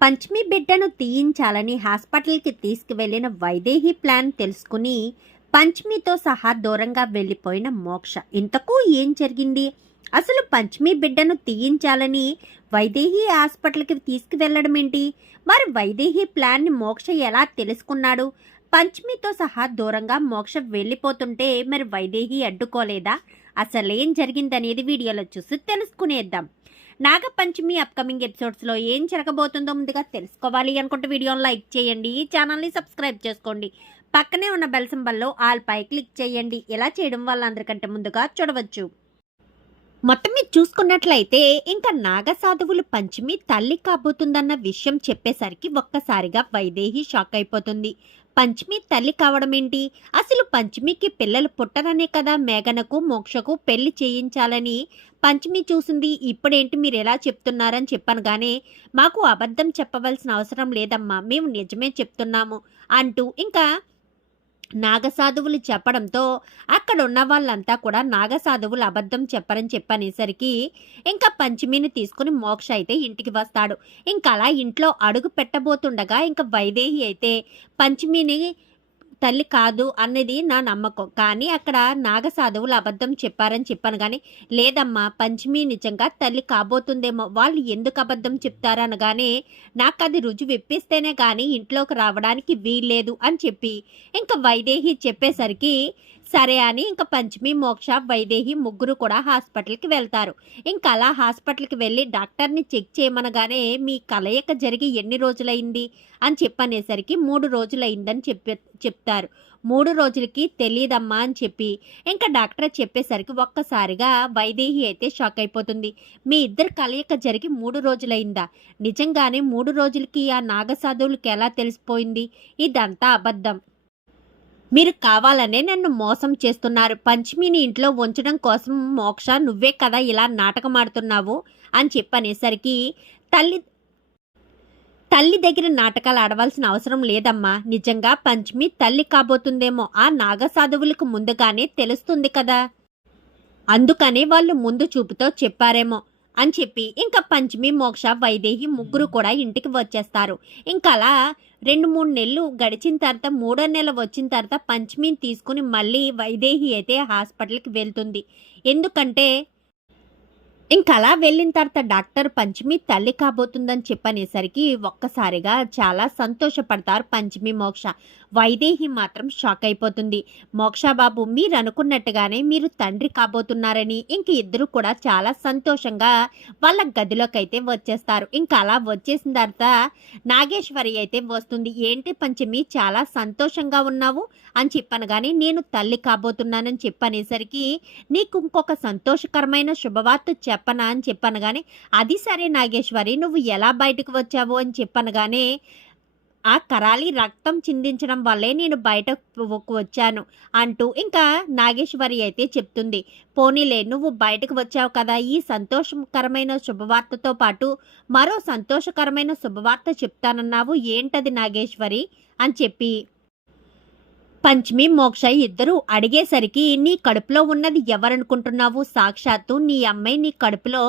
పంచమి బిడ్డను తీయించాలని హాస్పిటల్కి తీసుకువెళ్ళిన వైదేహి ప్లాన్ తెలుసుకుని పంచమితో సహా దూరంగా వెళ్ళిపోయిన మోక్ష. ఇంతకు ఏం జరిగింది? అసలు పంచమి బిడ్డను తీయించాలని వైదేహి హాస్పిటల్కి తీసుకువెళ్ళడం ఏంటి? మరి వైదేహి ప్లాన్ని మోక్ష ఎలా తెలుసుకున్నాడు? పంచమితో సహా దూరంగా మోక్ష వెళ్ళిపోతుంటే మరి వైదేహి అడ్డుకోలేదా? అసలేం జరిగిందనేది వీడియోలో చూసి తెలుసుకునేద్దాం. నాగపంచమి అప్కమింగ్ ఎపిసోడ్స్లో ఏం జరగబోతుందో ముందుగా తెలుసుకోవాలి అనుకుంటే వీడియోని లైక్ చేయండి ఈ ఛానల్ని సబ్స్క్రైబ్ చేసుకోండి. పక్కనే ఉన్న బెల్ సింబల్లో ఆల్ పై క్లిక్ చేయండి. ఇలా చేయడం వల్ల అందరికంటే ముందుగా చూడవచ్చు. మొత్తం మీద చూసుకున్నట్లయితే ఇంకా నాగసాధువులు పంచమి తల్లి కాబోతుందన్న విషయం చెప్పేసరికి ఒక్కసారిగా వైదేహి షాక్ అయిపోతుంది. పంచమి తల్లి కావడం ఏంటి? అసలు పంచమికి పిల్లలు పుట్టరనే కదా మేఘనకు మోక్షకు పెళ్ళి చేయించాలని పంచమి చూసింది. ఇప్పుడేంటి మీరు ఎలా చెప్తున్నారని చెప్పాను గానే మాకు అబద్ధం చెప్పవలసిన అవసరం లేదమ్మా. మేము నిజమే చెప్తున్నాము అంటూ ఇంకా నాగసాధువులు చెప్పడంతో అక్కడ ఉన్న వాళ్ళంతా కూడా నాగసాధువులు అబద్ధం చెప్పరని చెప్పనేసరికి ఇంకా పంచమిని తీసుకుని మోక్ష అయితే ఇంటికి వస్తాడు. ఇంకా అలా ఇంట్లో అడుగు పెట్టబోతుండగా ఇంకా వైదేహి అయితే పంచమిని తల్లి కాదు అన్నది నా నమ్మకం. కానీ అక్కడ నాగసాధువులు అబద్ధం చెప్పారని చెప్పాను కానీ లేదమ్మా పంచమి నిజంగా తల్లి కాబోతుందేమో వాళ్ళు ఎందుకు అబద్ధం చెప్తారనగానే నాకు అది రుజువు ఇప్పిస్తేనే కానీ ఇంట్లోకి రావడానికి వీల్లేదు అని చెప్పి ఇంకా వైదేహి చెప్పేసరికి సరే అని ఇంకా పంచమి మోక్ష వైదేహి ముగ్గురు కూడా హాస్పిటల్కి వెళ్తారు. ఇంకా అలా హాస్పిటల్కి వెళ్ళి డాక్టర్ని చెక్ చేయమనగానే మీ కలయిక జరిగి ఎన్ని రోజులైంది? అని చెప్పనేసరికి మూడు రోజులైందని చెప్పే చెప్తారు. మూడు రోజులకి తెలియదమ్మా అని చెప్పి ఇంకా డాక్టర్ చెప్పేసరికి ఒక్కసారిగా వైదేహి అయితే షాక్ అయిపోతుంది. మీ ఇద్దరు కలయిక జరిగి మూడు రోజులైందా? నిజంగానే మూడు రోజులకి ఆ నాగసాధువులకి ఎలా తెలిసిపోయింది? ఇదంతా అబద్ధం. మీరు కావాలనే నన్ను మోసం చేస్తున్నారు. పంచమిని ఇంట్లో ఉంచడం కోసం మోక్ష నువ్వే కదా ఇలా నాటకం ఆడుతున్నావు అని చెప్పనేసరికి తల్లి తల్లి దగ్గర నాటకాలు ఆడవలసిన అవసరం లేదమ్మా. నిజంగా పంచమి తల్లి కాబోతుందేమో. ఆ నాగసాధువులకు ముందుగానే తెలుస్తుంది కదా. అందుకనే వాళ్ళు ముందు చూపుతో చెప్పారేమో. అని చెప్పి ఇంకా పంచమి మోక్ష వైదేహి ముగ్గురు కూడా ఇంటికి వచ్చేస్తారు. ఇంకా అలా రెండు మూడు నెలలు గడిచిన తర్వాత మూడో నెల వచ్చిన తర్వాత పంచమిని తీసుకుని మళ్ళీ వైదేహి అయితే హాస్పిటల్కి వెళ్తుంది. ఎందుకంటే ఇంకా అలా వెళ్ళిన తర్వాత డాక్టర్ పంచమి తల్లి కాబోతుందని చెప్పనేసరికి ఒక్కసారిగా చాలా సంతోషపడతారు పంచమి మోక్ష. వైదేహి మాత్రం షాక్ అయిపోతుంది. మోక్ష బాబు మీరు అనుకున్నట్టుగానే మీరు తండ్రి కాబోతున్నారని ఇంక ఇద్దరు కూడా చాలా సంతోషంగా వాళ్ళ గదిలోకి అయితే వచ్చేస్తారు. ఇంకా అలా వచ్చేసిన తర్వాత నాగేశ్వరి అయితే వస్తుంది. ఏంటి పంచమి చాలా సంతోషంగా ఉన్నావు? అని చెప్పనగానే నేను తల్లి కాబోతున్నానని చెప్పనేసరికి నీకు ఇంకొక సంతోషకరమైన శుభవార్త చెప్పనా? అని చెప్పనగానే అది సరే నాగేశ్వరి నువ్వు ఎలా బయటకు వచ్చావు? అని చెప్పనగానే ఆ కరాలి రక్తం చిందించడం వల్లే నేను బయటకు వచ్చాను అంటూ ఇంకా నాగేశ్వరి అయితే చెప్తుంది. పోనీలే నువ్వు బయటకు వచ్చావు కదా ఈ సంతోషకరమైన శుభవార్తతో పాటు మరో సంతోషకరమైన శుభవార్త చెప్తానన్నావు. ఏంటది నాగేశ్వరి? అని చెప్పి పంచమి మోక్ష ఇద్దరు అడిగేసరికి నీ కడుపులో ఉన్నది ఎవరనుకుంటున్నావు? సాక్షాత్తు నీ అమ్మాయి నీ కడుపులో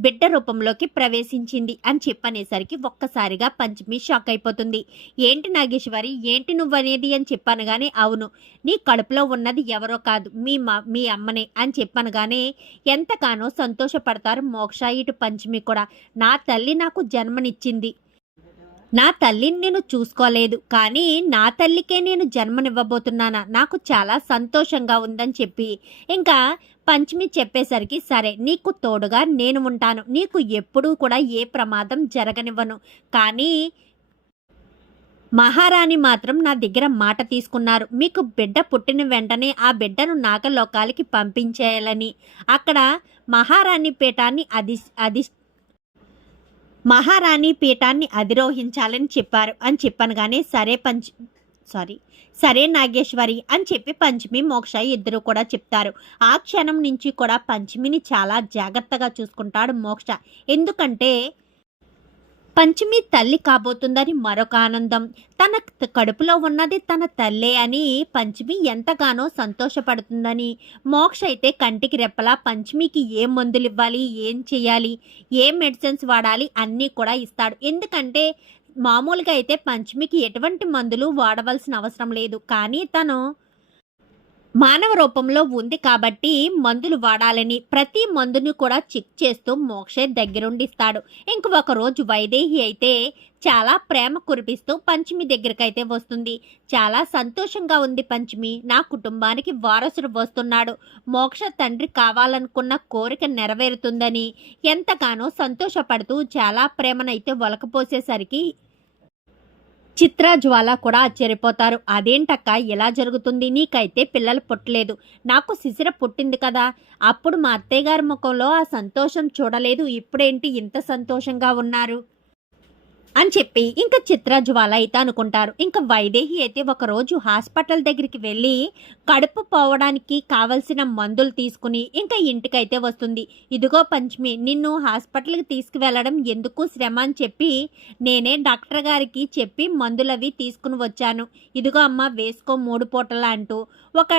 బిడ్డ రూపంలోకి ప్రవేశించింది అని చెప్పనేసరికి ఒక్కసారిగా పంచమి షాక్ అయిపోతుంది. ఏంటి నాగేశ్వరి ఏంటి నువ్వనేది? అని చెప్పాను కానీ అవును నీ కడుపులో ఉన్నది ఎవరో కాదు మీ మీ అమ్మనే అని చెప్పనగానే ఎంతగానో సంతోషపడతారు మోక్ష ఇటు పంచమి కూడా. నా తల్లి నాకు జన్మనిచ్చింది. నా తల్లిని నేను చూసుకోలేదు కానీ నా తల్లికే నేను జన్మనివ్వబోతున్నానా? నాకు చాలా సంతోషంగా ఉందని చెప్పి. ఇంకా పంచమి చెప్పేసరికి సరే నీకు తోడుగా నేను ఉంటాను. నీకు ఎప్పుడూ కూడా ఏ ప్రమాదం జరగనివ్వను. కానీ మహారాణి మాత్రం నా దగ్గర మాట తీసుకున్నారు. మీకు బిడ్డ పుట్టిన వెంటనే ఆ బిడ్డను నాగలోకాలకి పంపించేయాలని. అక్కడ మహారాణి పీఠాన్ని అధి అధి మహారాణి పీఠాన్ని అధిరోహించాలని చెప్పారు అని చెప్పనగానే సరే పంచ్ సారీ సరే నాగేశ్వరి అని చెప్పి పంచమి మోక్ష ఇద్దరు కూడా చెప్తారు. ఆ క్షణం నుంచి కూడా పంచమిని చాలా జాగ్రత్తగా చూసుకుంటాడు మోక్ష. ఎందుకంటే పంచమి తల్లి కాబోతుందని మరొక ఆనందం. తన కడుపులో ఉన్నది తన తల్లే అని పంచమి ఎంతగానో సంతోషపడుతుందని. మోక్ష అయితే కంటికి రెప్పలా పంచమికి ఏం మందులు ఇవ్వాలి ఏం చేయాలి ఏం మెడిసిన్స్ వాడాలి అన్నీ కూడా ఇస్తాడు. ఎందుకంటే మామూలుగా అయితే పంచమికి ఎటువంటి మందులు వాడవలసిన అవసరం లేదు. కానీ తను మానవ రూపంలో ఉంది కాబట్టి మందులు వాడాలని ప్రతి మందుని కూడా చెక్ చేస్తూ మోక్షే దగ్గరుండిస్తాడు. ఇంక ఒక రోజు వైదేహి అయితే చాలా ప్రేమ కురిపిస్తూ పంచమి దగ్గరకైతే వస్తుంది. చాలా సంతోషంగా ఉంది పంచమి. నా కుటుంబానికి వారసుడు వస్తున్నాడు. మోక్ష తండ్రి కావాలనుకున్న కోరిక నెరవేరుతుందని ఎంతగానో సంతోషపడుతూ చాలా ప్రేమనైతే ఒలకపోసేసరికి చిత్ర జ్వాల కూడా ఆశ్చర్యపోతారు. అదేంటక్క? ఎలా జరుగుతుంది? నీకైతే పిల్లలు పుట్టలేదు. నాకు శిశిర పుట్టింది కదా. అప్పుడు మా అత్తయ్య గారి ముఖంలో ఆ సంతోషం చూడలేదు. ఇప్పుడేంటి ఇంత సంతోషంగా ఉన్నారు? అని చెప్పి ఇంకా చిత్ర జ్వాల అయితే అనుకుంటారు. ఇంకా వైదేహి అయితే ఒకరోజు హాస్పిటల్ దగ్గరికి వెళ్ళి కడుపు పోవడానికి కావలసిన మందులు తీసుకుని ఇంకా ఇంటికైతే వస్తుంది. ఇదిగో పంచమి నిన్ను హాస్పిటల్కి తీసుకువెళ్ళడం ఎందుకు శ్రమ అని చెప్పి నేనే డాక్టర్ గారికి చెప్పి మందులవి తీసుకుని వచ్చాను. ఇదిగో అమ్మ వేసుకో మూడు పూటలా అంటూ ఒక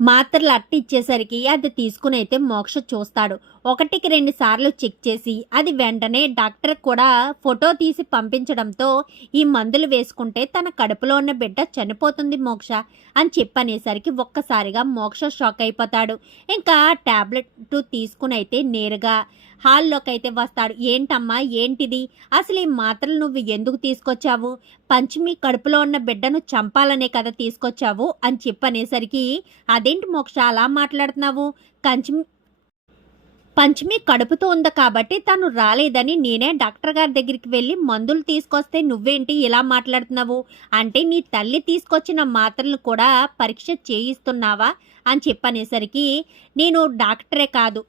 మాత్రలు అట్టి ఇచ్చేసరికి అది తీసుకుని అయితే మోక్ష చూస్తాడు. ఒకటికి రెండు సార్లు చెక్ చేసి అది వెంటనే డాక్టర్ కూడా ఫోటో తీసి పంపించడంతో ఈ మందులు వేసుకుంటే తన కడుపులో ఉన్న బిడ్డ చనిపోతుంది మోక్ష అని చెప్పనేసరికి ఒక్కసారిగా మోక్ష షాక్ అయిపోతాడు. ఇంకా ట్యాబ్లెట్ తీసుకుని అయితే నేరుగా హాల్లోకి అయితే వస్తాడు. ఏంటమ్మా ఏంటిది? అసలు ఈ మాత్రలు నువ్వు ఎందుకు తీసుకొచ్చావు? పంచమి కడుపులో ఉన్న బిడ్డను చంపాలనే కదా తీసుకొచ్చావు? అని చెప్పనేసరికి అదేంటి మోక్ష అలా మాట్లాడుతున్నావు? కంచమి పంచమి కడుపుతో ఉంది కాబట్టి తను రాలేదని నేనే డాక్టర్ గారి దగ్గరికి వెళ్ళి మందులు తీసుకొస్తే నువ్వేంటి ఇలా మాట్లాడుతున్నావు? అంటే నీ తల్లి తీసుకొచ్చిన మాత్రలు కూడా పరీక్ష చేయిస్తున్నావా? అని చెప్పనేసరికి నేను డాక్టరే కాదు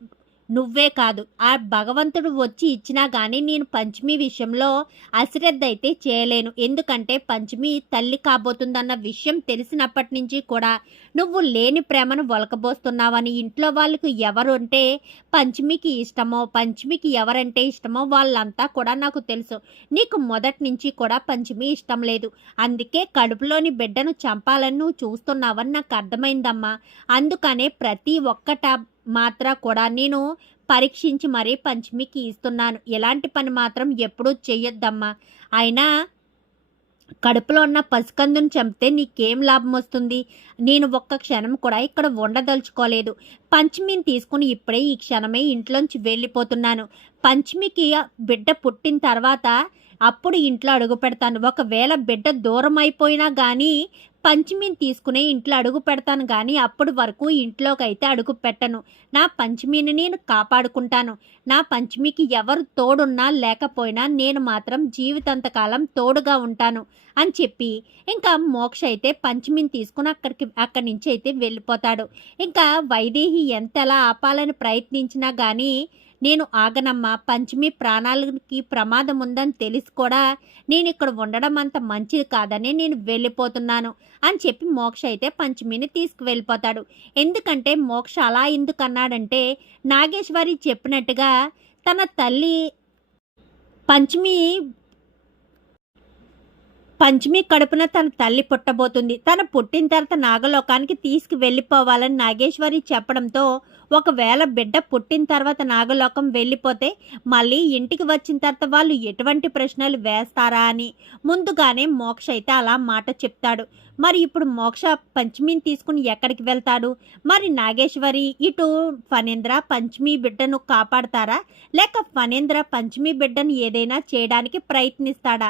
నువ్వే కాదు. ఆ భగవంతుడు వచ్చి ఇచ్చినా కానీ నేను పంచమి విషయంలో అశ్రద్ధ అయితే చేయలేను. ఎందుకంటే పంచమి తల్లి కాబోతుందన్న విషయం తెలిసినప్పటి నుంచి కూడా నువ్వు లేని ప్రేమను ఒలకబోస్తున్నావని ఇంట్లో వాళ్ళకు ఎవరుంటే పంచమికి ఇష్టమో పంచమికి ఎవరంటే ఇష్టమో వాళ్ళంతా కూడా నాకు తెలుసు. నీకు మొదటి నుంచి కూడా పంచమి ఇష్టం లేదు. అందుకే కడుపులోని బిడ్డను చంపాలని నువ్వు చూస్తున్నావని నాకు అర్థమైందమ్మా. అందుకనే ప్రతి ఒక్కట మాత్ర కూడా నేను పరీక్షించి మరీ పంచమికి ఇస్తున్నాను. ఎలాంటి పని మాత్రం ఎప్పుడూ చెయ్యొద్దమ్మా. అయినా కడుపులో ఉన్న పసికందును చంపితే నీకేం లాభం వస్తుంది? నేను ఒక్క క్షణం కూడా ఇక్కడ ఉండదలుచుకోలేదు. పంచమిని తీసుకుని ఇప్పుడే ఈ క్షణమే ఇంట్లోంచి వెళ్ళిపోతున్నాను. పంచమికి బిడ్డ పుట్టిన తర్వాత అప్పుడు ఇంట్లో అడుగు పెడతాను. ఒకవేళ బిడ్డ దూరం అయిపోయినా కానీ పంచమిని తీసుకునే ఇంట్లో అడుగు పెడతాను. కానీ అప్పటి వరకు ఇంట్లోకి అయితే అడుగు పెట్టను. నా పంచమిని నేను కాపాడుకుంటాను. నా పంచమికి ఎవరు తోడున్నా లేకపోయినా నేను మాత్రం జీవితాంతకాలం తోడుగా ఉంటాను అని చెప్పి ఇంకా మోక్ష అయితే పంచమిని తీసుకుని అక్కడికి అక్కడి నుంచి అయితే వెళ్ళిపోతాడు. ఇంకా వైదేహి ఎంతలా ఆపాలని ప్రయత్నించినా కానీ నేను ఆగనమ్మా పంచమి ప్రాణాలకి ప్రమాదం ఉందని తెలిసి కూడా నేను ఇక్కడ ఉండడం అంత మంచిది కాదని నేను వెళ్ళిపోతున్నాను అని చెప్పి మోక్ష అయితే పంచమిని తీసుకువెళ్ళిపోతాడు. ఎందుకంటే మోక్ష అలా ఎందుకు అన్నాడంటే నాగేశ్వరి చెప్పినట్టుగా తన తల్లి పంచమి పంచమి కడుపున తన తల్లి పుట్టబోతుంది. తను పుట్టిన తర్వాత నాగలోకానికి తీసుకు వెళ్ళిపోవాలని నాగేశ్వరి చెప్పడంతో ఒకవేళ బిడ్డ పుట్టిన తర్వాత నాగలోకం వెళ్ళిపోతే మళ్ళీ ఇంటికి వచ్చిన తర్వాత వాళ్ళు ఎటువంటి ప్రశ్నలు వేస్తారా అని ముందుగానే మోక్ష అయితే అలా మాట చెప్తాడు. మరి ఇప్పుడు మోక్ష పంచమిని తీసుకుని ఎక్కడికి వెళ్తాడు? మరి నాగేశ్వరి ఇటు ఫణేంద్ర పంచమి బిడ్డను కాపాడతారా? లేక ఫణేంద్ర పంచమి బిడ్డను ఏదైనా చేయడానికి ప్రయత్నిస్తాడా?